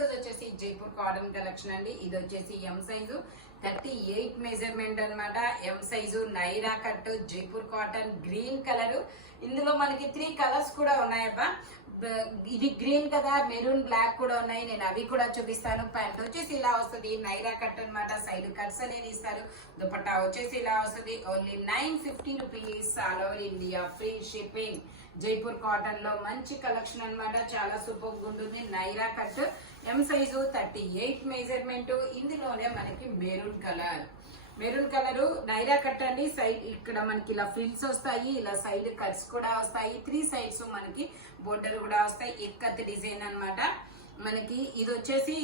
రోజు వచ్చేసి Jaipur cotton collection అండి. ఇది వచ్చేసి ఎం సైజు 38 మెజర్మెంట్ అన్నమాట. M size Naira cut Jaipur cotton green colour. ఇందులో మనకి 3 కలర్స్ కూడా ఉన్నాయబ్బా. ఇది గ్రీన్ కదా, మెరూన్ బ్లాక్ కూడా ఉన్నాయి. నేను అవి కూడా చూపిస్తాను. ప్యాంట్ వచ్చేసి ఇలా వస్తుంది, నైరా కట్ అన్నమాట. సైడ్ కట్స్ అనేది ఇస్తారు. దుపట్టా వచ్చేసి ఇలా వస్తుంది. Only 950 rupees. All over India free shipping. Jaipur cotton లో మంచి కలెక్షన్ అన్నమాట. చాలా సూపర్ ఉంటుంది. నైరా కట్ ఎం సైజు 38 మెజర్మెంట్. ఇందులోనే మనకి మెరూన్ కలర్ నైరా కట్ అండి. సైడ్ ఇక్కడ మనకి ఇలా ఫ్రిల్స్ వస్తాయి, ఇలా సైడ్ కట్స్ కూడా వస్తాయి. 3 సైడ్స్ మనకి బోర్డర్ కూడా వస్తాయి. ఇక్కత్ డిజైన్ అన్నమాట. మనకి ఇది వచ్చేసి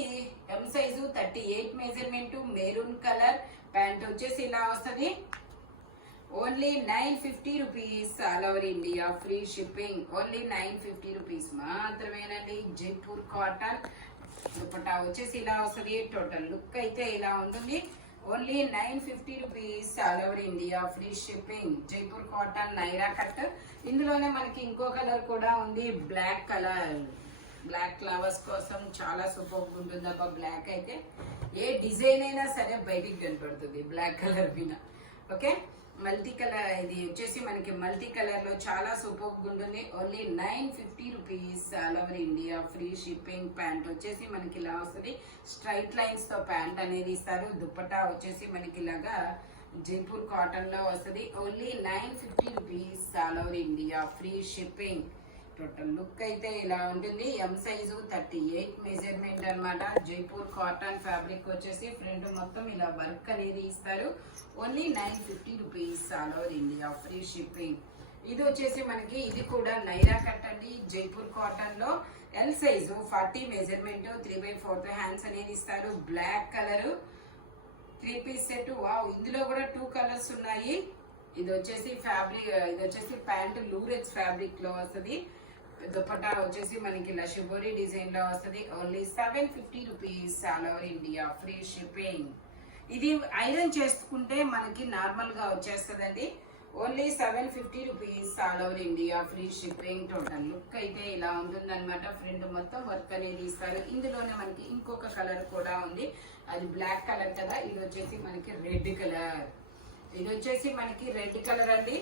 M size 38 measurement, maroon colour. Pant వచ్చేసి ఇలా వస్తుంది. Only 950 rupees. All over India free shipping. Only 950 rupees మాత్రమేనండి. జైపూర్ కాటన్. దుపట్టా వచ్చేసి ఇలా వస్తుంది. టోటల్ లుక్ అయితే ఇలా ఉంటుంది. Only 950 rupees. All over India free shipping. Jaipur cotton Naira cut. ఇందులోనే మనకి ఇంకో కలర్ కూడా ఉంది, బ్లాక్ కలర్. బ్లాక్ ఫ్లవర్స్ కోసం చాలా సూపర్ ఉంటుంది అబ్బా. బ్లాక్ అయితే ఏ డిజైన్ అయినా సరే బయటికి కనపడుతుంది బ్లాక్ కలర్ మీద. Okay, multi colour. ఇది వచ్చేసి మనకి మల్టీ కలర్ లో చాలా సూపర్ ఉంటుంది. Only 950 rupees. All over India free shipping. Pant వచ్చేసి మనకి ఇలా వస్తుంది. స్ట్రైట్ లైన్స్ తో ప్యాంట్ అనేది ఇస్తారు. దుపట్టా వచ్చేసి మనకి ఇలాగా జైపూర్ కాటన్ లో వస్తుంది. Only 950 rupees. All over India free shipping. Total look అయితే ఇలా ఉంటుంది. ఎం సైజు 38 మెజర్మెంట్ అన్నమాట. జైపూర్ కాటన్ ఫ్యాబ్రిక్ వచ్చేసి ఫ్రంట్ మొత్తం ఇలా వర్క్ అనేది ఇస్తారు. Only 950 rupees. All over India free shipping. ఇది వచ్చేసి మనకి ఇది కూడా నైరా కట్ అండి. జైపూర్ కాటన్ లో ఎల్ సైజు 40 మెజర్మెంట్, 3/4 హ్యాండ్స్ అనేది ఇస్తారు. Black colour 3 piece set. Wow, ఇందులో కూడా 2 కలర్స్ ఉన్నాయి. ఇది వచ్చేసి ఫ్యాబ్రిక్, ఇది వచ్చేసి ప్యాంట్ లూరెక్స్ ఫ్యాబ్రిక్ లో వస్తుంది. దుపట్టా వచ్చేసి మనకి ఇలా షిబోరి డిజైన్ లో వస్తుంది. Only 750 rupees. All over India free shipping. ఇది ఐరన్ చేసుకుంటే మనకి నార్మల్ గా వచ్చేస్తుందండి. Only 750 rupees. All over India free shipping. Total look అయితే ఇలా ఉంటుంది అనమాట. ఫ్రంట్ మొత్తం వర్క్ అనేది ఇస్తారు. ఇందులోనే మనకి ఇంకొక కలర్ కూడా ఉంది, అది బ్లాక్ కలర్ కదా. ఇది వచ్చేసి మనకి రెడ్ కలర్. ఇది వచ్చేసి మనకి రెడ్ కలర్ అండి.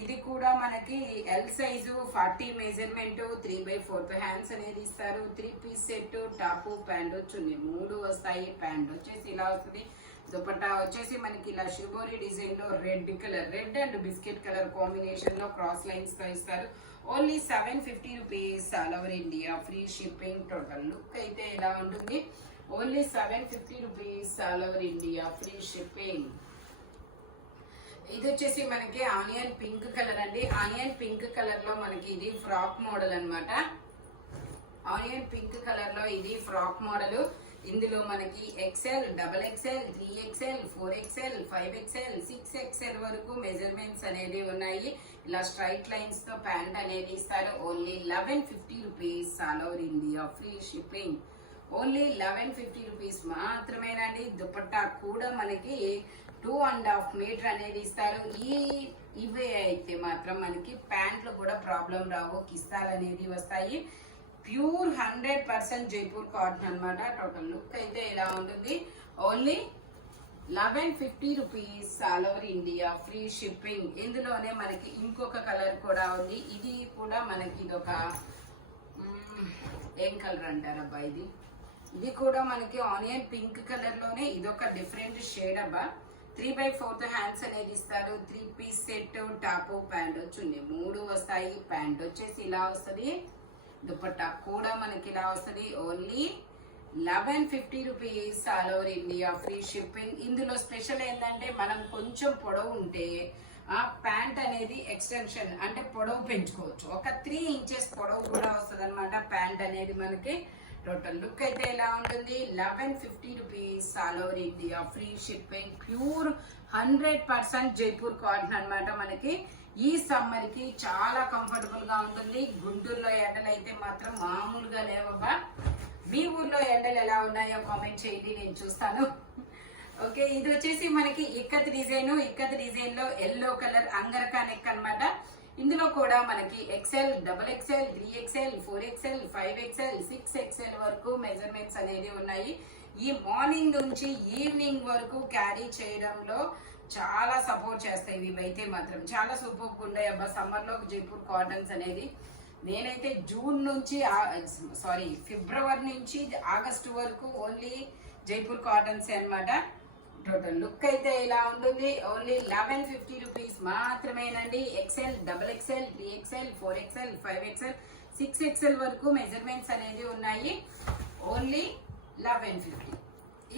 ఇది కూడా మనకి ఎల్ సైజు 40 మెజర్మెంట్, 3/4 హ్యాండ్స్ అనేది ఇస్తారు. 3 పీస్ సెట్. టాప్ ప్యాంట్ వచ్చి 3 వస్తాయి. ప్యాంట్ వచ్చేసి ఇలా వస్తుంది. దుపట్టా వచ్చేసి మనకి ఇలా షిబోరి డిజైన్ లో red colour, red and biscuit colour combination లో క్రాస్ లైన్స్ తో ఇస్తారు. Only 750 rupees. All over India free shipping. Total look అయితే ఇలా ఉంటుంది. Only 750 rupees. All over India free shipping. ఇది వచ్చేసి మనకి ఆనియన్ పింక్ కలర్ అండి. ఆనియన్ పింక్ కలర్ లో మనకి ఇది ఫ్రాక్ మోడల్ అన్నమాట. ఆనియన్ పింక్ కలర్ లో ఇది ఫ్రాక్ మోడల్. ఇందులో మనకి XL, XXL, 3XL, 4XL, 5XL, 6XL వరకు మెజర్మెంట్స్ అనేది ఉన్నాయి. ఇలా స్ట్రైట్ లైన్స్ తో ప్యాంట్ అనేది ఇస్తారు. Only 1150 rupees. All over India free shipping. Only 1150 rupees మాత్రమేనండి. దుపట్టా కూడా మనకి 2.5 మీటర్ అనేది ఇస్తారు. ఇవే అయితే మాత్రం మనకి ప్యాంట్లు కూడా ప్రాబ్లం రావు, కిస్తాలు అనేది వస్తాయి. ప్యూర్ 100% జైపూర్ కాటన్ అన్నమాట. టోటల్ లుక్ అయితే ఇలా ఉంటుంది. Only 1150 rupees. All over India free shipping. ఇందులోనే మనకి ఇంకొక కలర్ కూడా ఉంది. ఇది కూడా మనకి ఇదొక ఏం కలర్ అంటారబ్బా, ఇది కూడా మనకి ఆనియన్ పింక్ కలర్ లోనే ఇదొక డిఫరెంట్ షేడ్ అబ్బా. 3/4 హ్యాండ్స్ అనేది ఇస్తారు. 3 పీస్ సెట్. టాప్ ప్యాంట్ వచ్చి 3 వస్తాయి. ప్యాంట్ వచ్చేసి ఇలా వస్తుంది. దుపట్టా కూడా మనకి ఇలా వస్తుంది. Only 1150 rupees. All over India free shipping. ఇందులో స్పెషల్ ఏంటంటే మనం కొంచెం పొడవు ఉంటే ఆ ప్యాంట్ అనేది ఎక్స్టెన్షన్ అంటే పొడవు పెంచుకోవచ్చు. ఒక 3 ఇంచెస్ పొడవు కూడా వస్తుంది అనమాట ప్యాంట్ అనేది మనకి. టోటల్ లుక్ అయితే ఇలా ఉంటుంది. 1150 rupees. All over India free shipping. Pure 100% Jaipur cotton అన్నమాట. మనకి ఈ సమ్మర్ కి చాలా కంఫర్టబుల్ గా ఉంటుంది. గుంటూరులో ఎండలు అయితే మాత్రం మామూలుగా లేవబ్బా. మీ ఊర్లో ఎండలు ఎలా ఉన్నాయో కామెంట్ చేయండి, నేను చూస్తాను. ఓకే, ఇది వచ్చేసి మనకి ఇక్కత్ డిజైన్. ఇక్కత్ డిజైన్ లో ఎల్లో కలర్ అంగరకా నెక్ అన్నమాట. ఇందులో కూడా మనకి XL, double XL, 3XL, 4XL, 5XL, 6XL వరకు మెజర్మెంట్స్ అనేది ఉన్నాయి. ఈ మార్నింగ్ నుంచి ఈవినింగ్ వరకు క్యారీ చేయడంలో చాలా సపోర్ట్ చేస్తాయి. ఇవైతే మాత్రం చాలా సూపర్గా ఉన్నాయి అబ్బా. సమ్మర్లో జైపూర్ కాటన్స్ అనేది నేనైతే జూన్ నుంచి ఫిబ్రవరి నుంచి ఆగస్టు వరకు ఓన్లీ జైపూర్ కాటన్స్ అన్నమాట. టోటల్ లుక్ అయితే ఇలా ఉంటుంది. ఓన్లీ 1150 రూపీస్ మాత్రమేనండి. XL, double XL, 3XL, 4XL, 5XL, 6XL వరకు మెజర్మెంట్స్ అనేది ఉన్నాయి. ఓన్లీ 1150.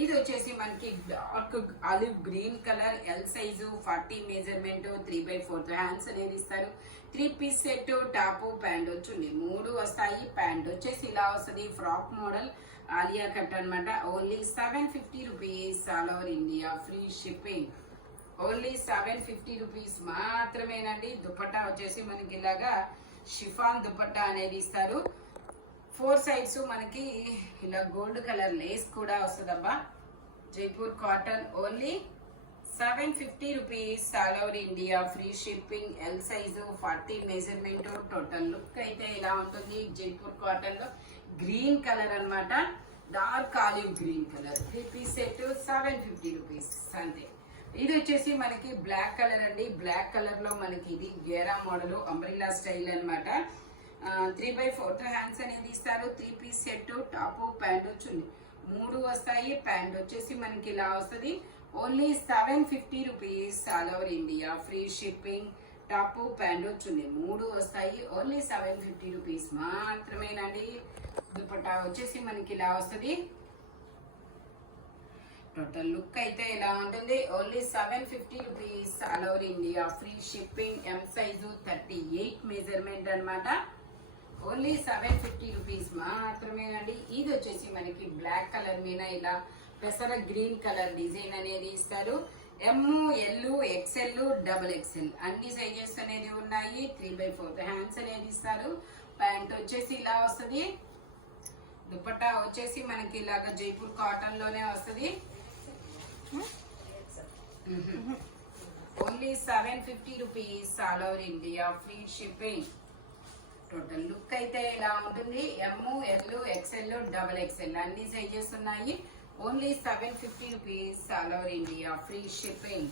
ఇది వచ్చేసి మనకి dark olive green colour, L size, 40 measurement, 3/4 hands అనేది ఇస్తారు. 3 పీస్ సెట్, టాప్ ప్యాంట్ వచ్చింది 3 వస్తాయి. ప్యాంట్ వచ్చేసి ఇలా వస్తుంది, ఫ్రాక్ మోడల్ ఆలియా కట్ అనమాట. Only 750 rupees, all over India free shipping. Only 750 rupees మాత్రమేనండి. దుపట్టా వచ్చేసి మనకి ఇలాగా షిఫాన్ దుపట్టా అనేది ఇస్తారు. 4 సైడ్స్ మనకి ఇలా గోల్డ్ కలర్ లేస్ కూడా వస్తుందబ్బా. Jaipur cotton only 750 rupees, all over India free shipping. L size, 40 measurement. Total look అయితే ఇలా ఉంటుంది. జైపూర్ కాటన్ లో గ్రీన్ కలర్ అన్నమాట, dark olive green colour. 3 piece set 750 rupees అంతే. ఇది వచ్చేసి మనకి బ్లాక్ కలర్ అండి. బ్లాక్ కలర్ లో మనకి ఇది గేరా మోడల్, అంబ్రిల్లా స్టైల్ అన్నమాట. 3/4 హ్యాండ్స్ అనేది ఇస్తారు. 3 పీస్ సెట్, టాప్ ప్యాంట్ వచ్చింది 3 వస్తాయి. ప్యాంట్ వచ్చేసి మనకి ఇలా వస్తుంది. Only 750 rupees, all over India free shipping. Top pant వచ్చింది 3 వస్తాయి. ఓన్లీ 750 రూపీస్ మాత్రమేనండి. దుపట్టా వచ్చేసి మనకి ఇలా వస్తుంది. టోటల్ లుక్ అయితే ఇలా ఉంటుంది. Only 750 rupees, all over India free shipping. M size, 38 measurement అన్నమాట. ఓన్లీ 750 రూపీస్ మాత్రమేనండి. ఇది వచ్చేసి మనకి బ్లాక్ కలర్ మీద ఇలా పెసర గ్రీన్ కలర్ డిజైన్ అనేది ఇస్తారు. ఎమ్, ఎల్, ఎక్సెల్, డబుల్ ఎక్సెల్ అన్ని సైజెస్ అనేది ఉన్నాయి. 3/4 హ్యాండ్స్ అనేది ఇస్తారు. ప్యాంట్ వచ్చేసి ఇలా వస్తుంది. దుపట్టా వచ్చేసి మనకి ఇలాగా జైపూర్ కాటన్ లోనే వస్తుంది. Only 750 rupees, all over India free shipping. Total look అయితే ఇలా ఉంటుంది. M, L, XL, double XL అన్ని సైజెస్ ఉన్నాయి. Only 750 rupees, all over India free shipping.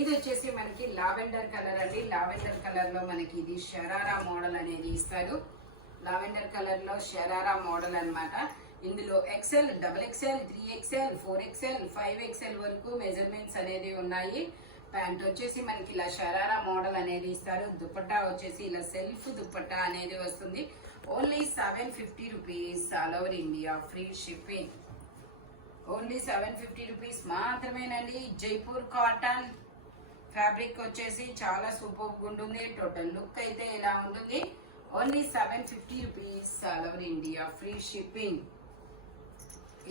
ఇది వచ్చేసి మనకి లావెండర్ కలర్ అండి. లావెండర్ కలర్ లో మనకి ఇది షరారా మోడల్ అనేది ఇస్తారు. లావెండర్ కలర్ లో షరారా మోడల్ అన్నమాట. ఇందులో XL, double XL, 3XL, 4XL, 5XL వరకు మెజర్మెంట్స్ అనేది ఉన్నాయి. ప్యాంట్ వచ్చేసి మనకి ఇలా షరారా మోడల్ అనేది ఇస్తారు. దుపట్టా వచ్చేసి ఇలా సెల్ఫ్ దుపట్టా అనేది వస్తుంది. Only 750 rupees, all over India free shipping. Only 750 rupees మాత్రమేనండి. జైపూర్ కాటన్ ఫ్యాబ్రిక్ వచ్చేసి చాలా సూపర్గా ఉంటుంది. టోటల్ లుక్ అయితే ఇలా ఉంటుంది. Only 750 rupees, all over India free shipping.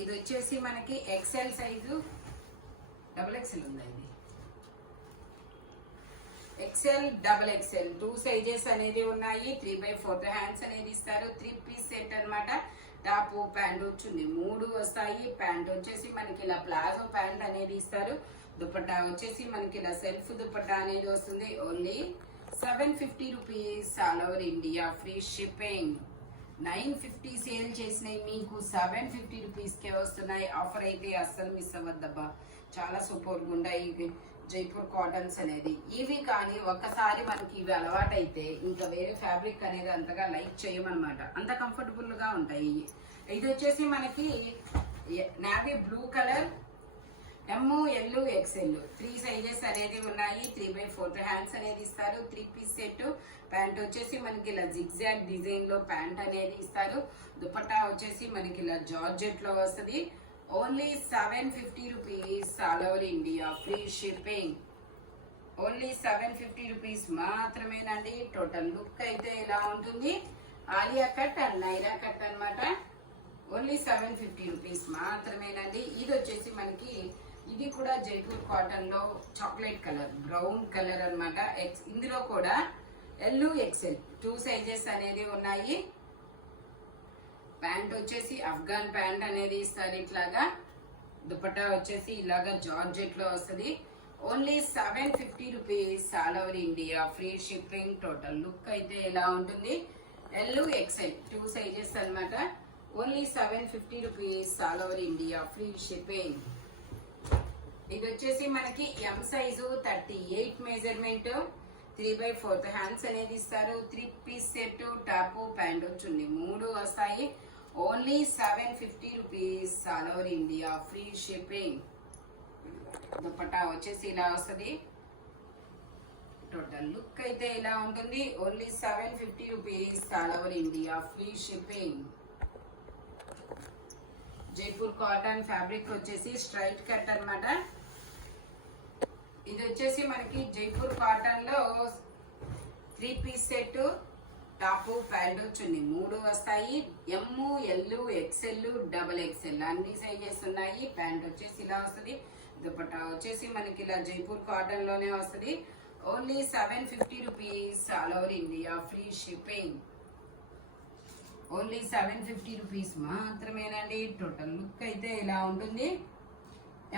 ఇది వచ్చేసి మనకి ఎక్సెల్ సైజు, డబుల్ ఎక్సెల్ ఉందా ఇది? ఎక్సెల్, డబుల్ ఎక్సెల్ 2 సైజెస్ అనేది ఉన్నాయి. 3/4 హ్యాండ్స్ అనేది ఇస్తారు. 3 పీస్ సెట్ అన్నమాట. టాప్ ప్యాంట్ వచ్చింది 3 వస్తాయి. ప్యాంట్ వచ్చేసి మనకి ఇలా ప్లాజో ప్యాంట్ అనేది ఇస్తారు. దుపట్టా వచ్చేసి మనకి ఇలా సెల్ఫ్ దుపట్టా అనేది వస్తుంది. Only 750 rupees, all over India free shipping. 950 sale చేసినాయి మీకు 750 రూపీస్కే వస్తున్నాయి. ఆఫర్ అయితే అస్సలు మిస్ అవ్వద్దబ్బా. చాలా సూపర్గా ఉన్నాయి జైపూర్ కాటన్స్ అనేది. ఇవి కానీ ఒక్కసారి మనకి ఇవి అలవాటు అయితే ఇంకా వేరే ఫ్యాబ్రిక్ అనేది అంతగా లైక్ చేయమన్నమాట. అంత కంఫర్టబుల్ గా ఉంటాయి. ఇది వచ్చేసి మనకి నావీ బ్లూ కలర్, ఎమ్, ఎల్, ఎక్సెల్ 3 సైజెస్ అనేది ఉన్నాయి. 3/4 హ్యాండ్స్ అనేది ఇస్తారు. 3 పీస్ సెట్. ప్యాంట్ వచ్చేసి మనకి ఇలా జిగ్జాగ్ డిజైన్ లో ప్యాంట్ అనేది ఇస్తారు. దుపట్టా వచ్చేసి మనకి ఇలా జార్జెట్ లో వస్తుంది. Only 750 rupees, all over India free shipping. Only 750 rupees మాత్రమేనండి. టోటల్ లుక్ అయితే ఇలా ఉంటుంది. Alia cut and Naira cut అన్నమాట. ఓన్లీ 750 రూపీస్ మాత్రమేనండి. ఇది వచ్చేసి మనకి ఇది కూడా జైపూర్ కాటన్ లో చాక్లెట్ కలర్, బ్రౌన్ కలర్ అన్నమాట. ఇందులో కూడా ఎల్, ఎక్సెల్ 2 సైజెస్ అనేది ఉన్నాయి. ప్యాంట్ వచ్చేసి అఫ్ఘాన్ ప్యాంట్ అనేది ఇస్తారు ఇట్లాగా. దుపట్టా వచ్చేసి ఇలాగా జార్జెట్ లో వస్తుంది. Only 750 rupees all over India free shipping. Total look అయితే ఎలా ఉంటుంది, ఎల్ ఎక్స్ఎల్ 2 సైజెస్ అన్నమాట. Only 750 rupees all over India free shipping. ఇది వచ్చేసి మనకి ఎం సైజు 38 మెజర్మెంట్ 3/4 హ్యాండ్స్ అనేది ఇస్తారు. 3 పీస్ సెట్, టాప్ ప్యాంట్ చున్నీ 3 వస్తాయి. Only 750 rupees all over India free shipping. Dupatta వచ్చేసి ఇలా వస్తుంది. టోటల్ లుక్ అయితే ఇలా ఉంటుంది. Only 750 rupees all over India free shipping. Jaipur cotton fabric వచ్చేసి స్ట్రైట్ కట్ అన్నమాట. ఇది వచ్చేసి మనకి జైపూర్ కాటన్ లో 3 పీస్ సెట్, టాప్ ప్యాంటు చున్నీ 3 వస్తాయి. ఎం, ఎల్, ఎక్స్ఎల్, డబల్ ఎక్స్ఎల్ అన్ని సైజెస్ ఉన్నాయి. ప్యాంట్ వచ్చేసి ఇలా వస్తుంది. దుపట్టా వచ్చేసి మనకి ఇలా జైపూర్ కాటన్ లోనే వస్తుంది. Only 750 rupees all over India free shipping. Only 750 rupees మాత్రమేనండి. టోటల్ లుక్ అయితే ఇలా ఉంటుంది.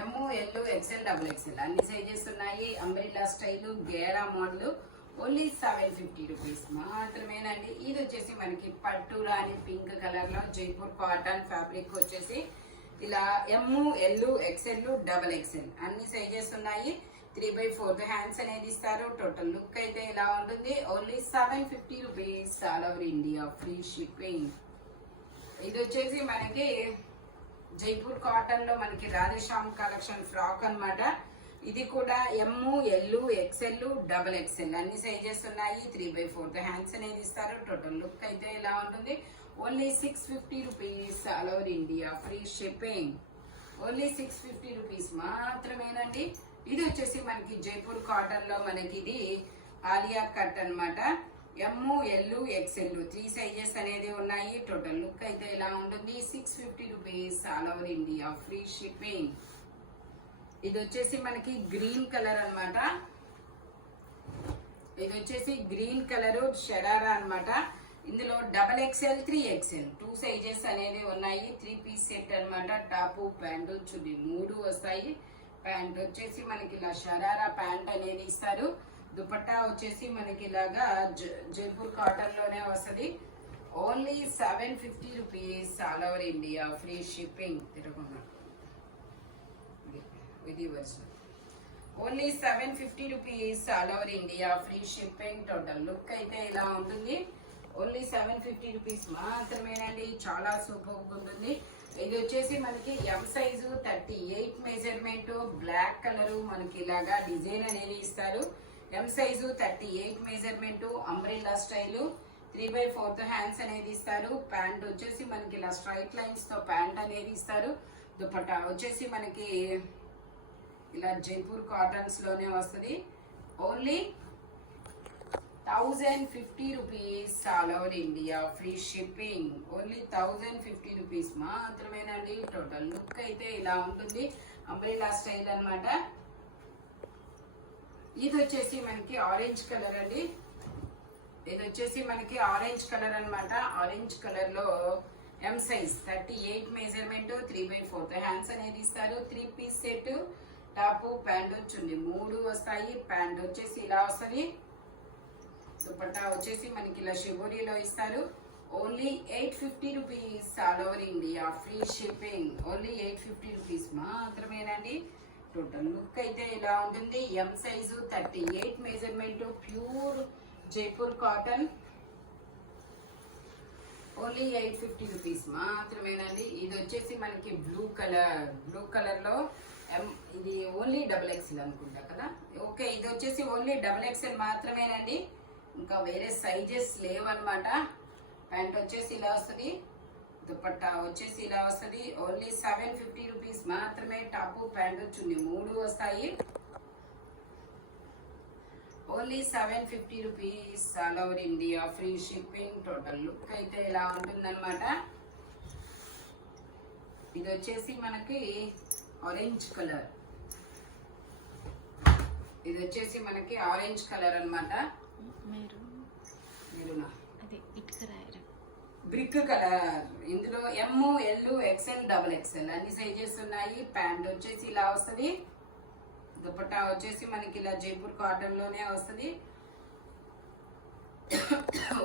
M, L, XL, double XL అన్ని సైజెస్ ఉన్నాయి. అంబ్రెల్లా స్టైల్, గేరా మోడల్. ఓన్లీ 750 రూపీస్ మాత్రమేనండి. ఇది వచ్చేసి మనకి పట్టు రాని పింక్ కలర్ లో జైపూర్ కాటన్ ఫ్యాబ్రిక్ వచ్చేసి ఇలా ఎం, ఎల్, ఎక్స్ఎల్, డబల్ ఎక్స్ఎల్ అన్ని సైజెస్ ఉన్నాయి. 3/4 హ్యాండ్స్ అనేది ఇస్తారు. టోటల్ లుక్ అయితే ఇలా ఉంటుంది. Only 750 rupees all over India free shipping. ఇది వచ్చేసి మనకి జైపూర్ కాటన్ లో మనకి రాధేశ్యామ్ కలెక్షన్ ఫ్రాక్ అన్నమాట. ఇది కూడా ఎం, ఎల్, ఎక్స్ఎల్, డబల్ ఎక్స్ఎల్ అన్ని సైజెస్ ఉన్నాయి. 3/4 హ్యాండ్స్ అనేది ఇస్తారు. టోటల్ లుక్ అయితే ఇలా ఉంటుంది. Only 650 rupees all over India free shipping. Only 650 rupees మాత్రమేనండి. ఇది వచ్చేసి మనకి జైపూర్ కాటన్ లో మనకి ఇది ఆలియా కట్ అన్నమాట. ఎం, ఎల్, ఎక్స్ఎల్ 3 సైజెస్ అనేది ఉన్నాయి. టోటల్ లుక్ అయితే ఇలా ఉంటుంది. 650 rupees all over India free shipping. ఇది వచ్చేసి మనకి గ్రీన్ కలర్ అన్నమాట. ఇది వచ్చేసి గ్రీన్ కలర్ షరారా అన్నమాట. ఇందులో డబల్ ఎక్స్ఎల్, 3XL 2 సైజెస్ అనేది ఉన్నాయి. 3 పీస్ సెట్ అన్నమాట. టాప్ ప్యాంటు చున్నీ 3 వస్తాయి. ప్యాంట్ వచ్చేసి మనకి ఇలా షరారా ప్యాంట్ అనేది ఇస్తారు. దుపట్టా వచ్చేసి మనకి ఇలాగా జైపూర్ కాటన్ లోనే వస్తుంది. Only 750 rupees all over India free shipping. తిరగకుండా ఇది version. Only 750 rupees all over India free shipping. Total look అయితే ఇలా ఉంటుంది. ఓన్లీ 750 రూపీస్ మాత్రమేనండి. చాలా సూపర్ ఉంటుంది. ఇది వచ్చేసి మనకి M size 38 measurement black colour మనకి ఇలాగా డిజైన్ అనేది ఇస్తారు. M size 38 measurement umbrella style 3/4 hands అనేది ఇస్తారు. ప్యాంట్ వచ్చేసి మనకి ఇలా స్ట్రైట్ లైన్స్ తో ప్యాంట్ అనేది ఇస్తారు. దుపట్టా వచ్చేసి మనకి ఇలా జైపూర్ కాటన్స్ లోనే వస్తుంది. Only 1050 rupees all over India free shipping. Only 1050 rupees మాత్రమేనండి. టోటల్ లుక్ అయితే ఇలా ఉంటుంది. అంబ్రెల్లా స్టైల్ అన్నమాట. ఇది వచ్చేసి మనకి ఆరెంజ్ కలర్ అండి. ఇది వచ్చేసి మనకి ఆరెంజ్ కలర్ అన్నమాట. ఆరెంజ్ కలర్ లో ఎం సైజ్ 38 మెజర్మెంట్ 3/4 హ్యాండ్స్ అనేది ఇస్తారు. 3 పీస్ సెట్, టాప్ ప్యాంటు చున్నీ 3 వస్తాయి. ప్యాంట్ వచ్చేసి ఇలా వస్తుంది. దుపట్టా వచ్చేసి మనకి ఇలా షిబోరీలో ఇస్తారు. Only 850 rupees all over India free shipping. Only 850 rupees మాత్రమేనండి. టోటల్ లుక్ అయితే ఇలా ఉంటుంది. M size 38 measurement pure Jaipur cotton. Only 850 rupees మాత్రమేనండి. ఇది వచ్చేసి మనకి బ్లూ కలర్ లో ఇది ఓన్లీ డబుల్ ఎక్స్ఎల్ అనుకుంటా కదా. ఓకే, ఇది వచ్చేసి ఓన్లీ డబుల్ ఎక్స్ఎల్ మాత్రమేనండి. ఇంకా వేరే సైజెస్ లేవన్నమాట. ప్యాంట్ వచ్చేసి ఇలా వస్తుంది. దుపట్టా వచ్చేసి ఇలా వస్తుంది. ఓన్లీ 750 రూపీస్ మాత్రమే. టాప్ ప్యాంటు చున్నీ 3 వస్తాయి. Only 750 rupees all over India free shipping. Total look అయితే ఇలా ఉంటుందన్నమాట. ఇది వచ్చేసి మనకి ఆరెంజ్ కలర్. ఇది వచ్చేసి మనకి ఆరెంజ్ కలర్ అన్నమాట. Brick colour. ఇందులో ఎం, ఎల్, ఎక్స్ఎల్, డబుల్ ఎక్స్ఎల్ అన్ని సైజెస్ ఉన్నాయి. ప్యాంట్ వచ్చేసి ఇలా వస్తుంది. దుపట్టా వచ్చేసి మనకి ఇలా జైపూర్ కాటన్ లోనే వస్తుంది.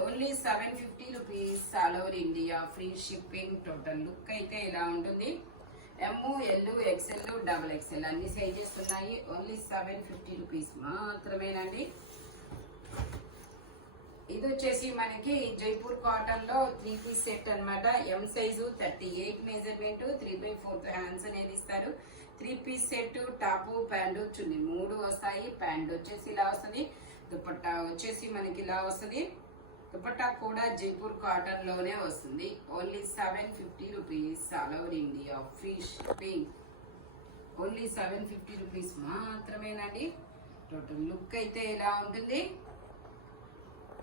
Only 750 rupees, all over India free shipping. Total look అయితే ఇలా ఉంటుంది. M, L, XL, double XL అన్ని సైజెస్ ఉన్నాయి. ఓన్లీ 750 రూపీస్ మాత్రమేనండి. ఇది వచ్చేసి మనకి జైపూర్ కాటన్ లో 3 పీస్ సెట్ అన్నమాట. ఎం సైజు 38 మెజర్మెంట్, 3/4 హ్యాండ్స్ అనేది ఇస్తారు. 3 పీస్ సెట్, టాపు ప్యాంటు చున్నీ 3 వస్తాయి. ప్యాంట్ వచ్చేసి ఇలా వస్తుంది. దుపట్టా వచ్చేసి మనకి ఇలా వస్తుంది. దుపట్టా కూడా జైపూర్ కాటన్ లోనే వస్తుంది. Only 750 rupees, all over India free shipping. Only 750 rupees మాత్రమేనండి. టోటల్ లుక్ అయితే ఇలా ఉంటుంది.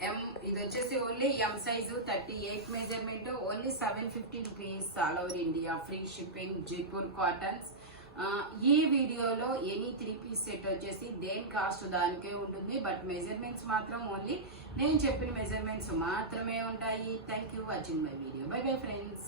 ఎం, ఇది వచ్చేసి only M size 38 measurement, only 750 rupees, all over India free shipping. Jaipur cottons. ఈ వీడియోలో ఎనీ 3 పీస్ సెట్ వచ్చేసి దేని కాస్ట్ దానికే ఉంటుంది. బట్ మెజర్మెంట్స్ మాత్రం ఓన్లీ నేను చెప్పిన మెజర్మెంట్స్ మాత్రమే ఉంటాయి. Thank you watching my video. By bye friends.